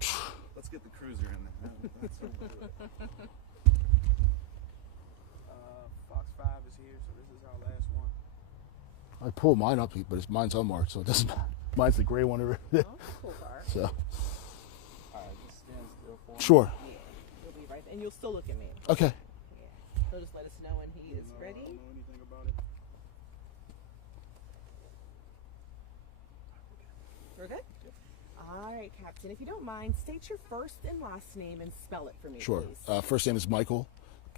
Let's get the cruiser in there. That's what we'll do it. Fox 5 is here, so this is our last one. I pulled mine up, but mine's unmarked, so it doesn't matter. Mine's the gray one over there. Oh, cool car. So. All right, just stand still for me. Sure. Yeah, he'll be right there. And you'll still look at me. Okay. Yeah. He'll just let us know when he is ready. I don't know anything about it. We're good? All right, Captain. If you don't mind, state your first and last name and spell it for me, Sure. please. First name is Michael,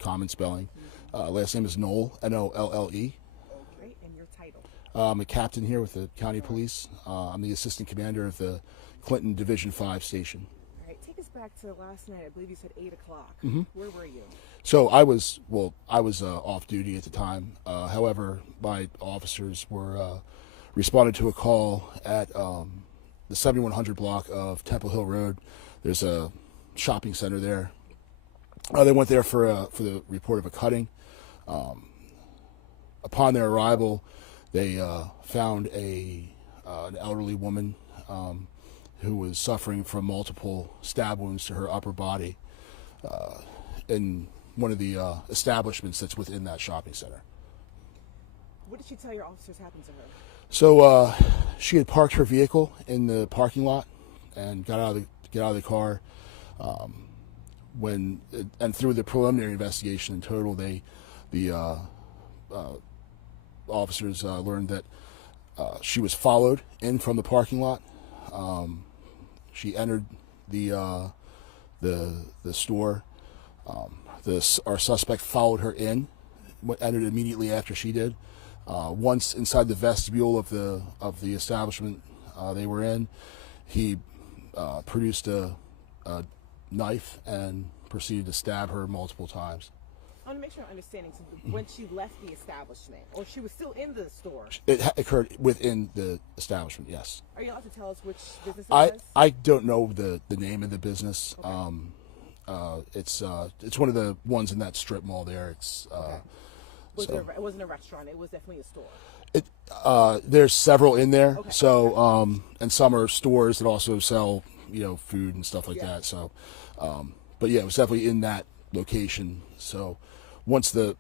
common spelling. Last name is Knoll, N-O-L-L-E. Great. And your title? I'm a captain here with the county police. I'm the assistant commander of the Clinton Division 5 station. All right. Take us back to last night. I believe you said 8 o'clock. Where were you? So I was off duty at the time. However, my officers were responded to a call at the 7100 block of Temple Hill Road. There's a shopping center there. They went there for the report of a cutting. Upon their arrival, they found an elderly woman who was suffering from multiple stab wounds to her upper body in one of the establishments that's within that shopping center. What did she tell your officers happened to her? So she had parked her vehicle in the parking lot and got out of the car. And through the preliminary investigation in total, the officers learned that she was followed in from the parking lot. She entered the store. Our suspect followed her in, entered immediately after she did. Once inside the vestibule of the establishment they were in, he produced a knife and proceeded to stab her multiple times. I want to make sure I'm understanding. So when she left the establishment, or she was still in the store? It occurred within the establishment, yes. Are you allowed to tell us which business it was? I don't know the name of the business. Okay. It's one of the ones in that strip mall there. It's Okay. It wasn't a restaurant. It was definitely a store. there's several in there. Okay. So and some are stores that also sell food and stuff like that. So but yeah, it was definitely in that location. So once the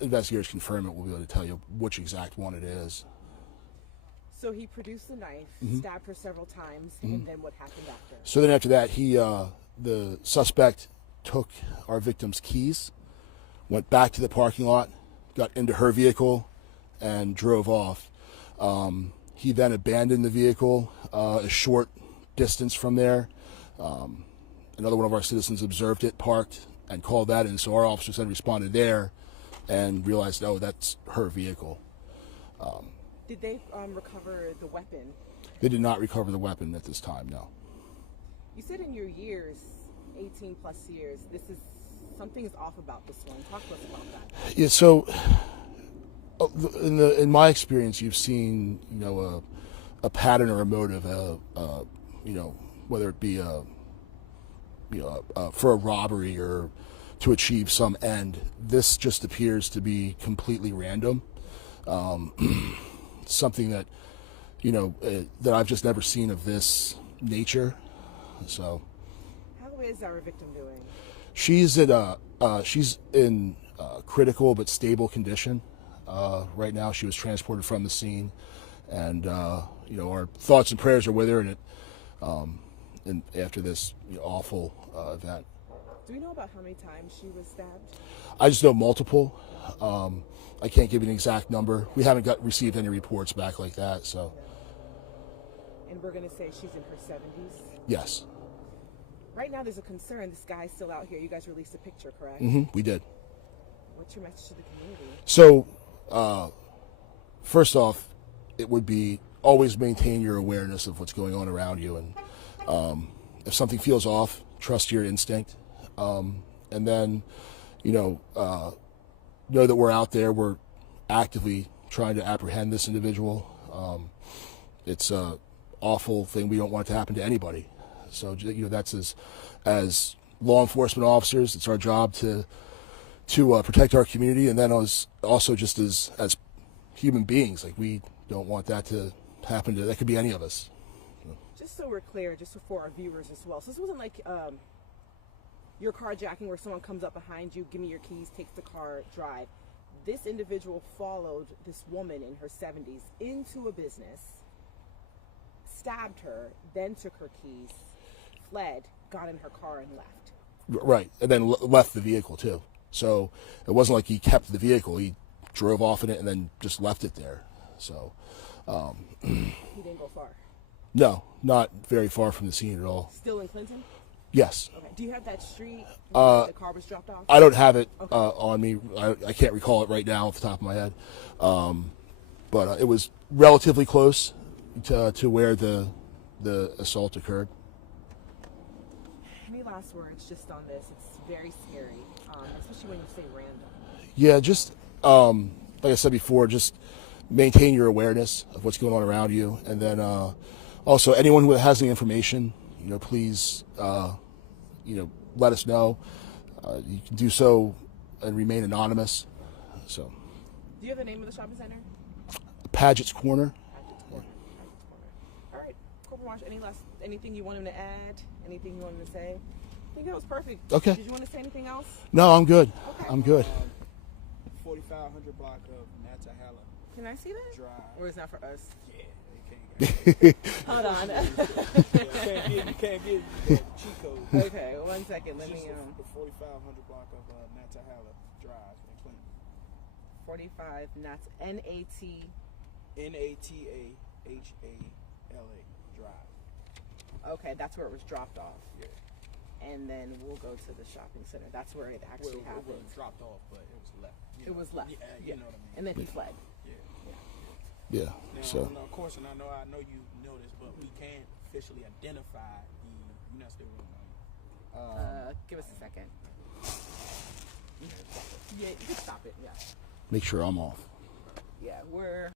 investigators confirm it, we'll be able to tell you which exact one it is. So he produced the knife, stabbed her several times, and then what happened after? So then after that, the suspect took our victim's keys, went back to the parking lot, got into her vehicle, and drove off. He then abandoned the vehicle a short distance from there. Another one of our citizens observed it, parked, and called that in. So our officers then responded there and realized, oh, that's her vehicle. Did they recover the weapon? They did not recover the weapon at this time, no. You said in your years, 18 plus years, something is off about this one. Talk to us about that. Yeah, so in my experience, you've seen a pattern or a motive, whether it be for a robbery or to achieve some end. This just appears to be completely random. Something that that I've just never seen of this nature. So How is our victim doing? she's in critical but stable condition right now. She was transported from the scene, and our thoughts and prayers are with her and after this awful event. Do we know about how many times she was stabbed? I just know multiple. I can't give you an exact number. We haven't received any reports back like that. So. And we're going to say she's in her 70s? Yes. Right now there's a concern. This guy's still out here. You guys released a picture, correct? We did. What's your message to the community? So, first off, it would be always maintain your awareness of what's going on around you. And if something feels off, trust your instinct. And then, know that we're out there. We're actively trying to apprehend this individual. It's a awful thing. We don't want it to happen to anybody. So that's as law enforcement officers, it's our job to protect our community, and then also just as human beings, like we don't want that to happen to. That could be any of us. Just just so we're clear, just for our viewers as well. So this wasn't like your carjacking where someone comes up behind you, give me your keys, takes the car, drive. This individual followed this woman in her 70s into a business, stabbed her, then took her keys, fled, got in her car, and left. Right, and then left the vehicle too. So it wasn't like he kept the vehicle; he drove off in it and then just left it there. So He didn't go far. no, not very far from the scene at all. Still in Clinton? Yes. Okay. Do you have that street where the car was dropped off? I don't have it Okay. on me. I can't recall it right now off the top of my head. But it was relatively close to where the assault occurred. Any last words just on this? It's very scary, especially when you say random. Yeah, just like I said before, just maintain your awareness of what's going on around you, and then also anyone who has the information, please, let us know. You can do so and remain anonymous. So, Do you have the name of the shopping center? Paget's Corner. Paget's Corner. All right, Corporal Marsh. Anything you want him to add? Anything you want him to say? I think that was perfect. Okay. Did you want to say anything else? No, I'm good. Okay. I'm good. 4500 block of Natahala Can I see that? Drive. Or is that for us? Yeah, they can't. Hold on. You can't get the cheat code. Okay, 1 second. Let me. The 4500 block of Natahala Drive in Clinton. 45 Nats N-A-T. Natahala Drive. Okay, that's where it was dropped off. Yeah. And then we'll go to the shopping center. That's where it actually It happened. wasn't dropped off, but it was left. It was left. Yeah, Yeah. you know what I mean. And then he fled. Yeah. Now, So. of course, and I know you know this, but we can't officially identify the. You're not still really Give us a second. Yeah, you can stop it. Yeah. Make sure I'm off. Yeah, we're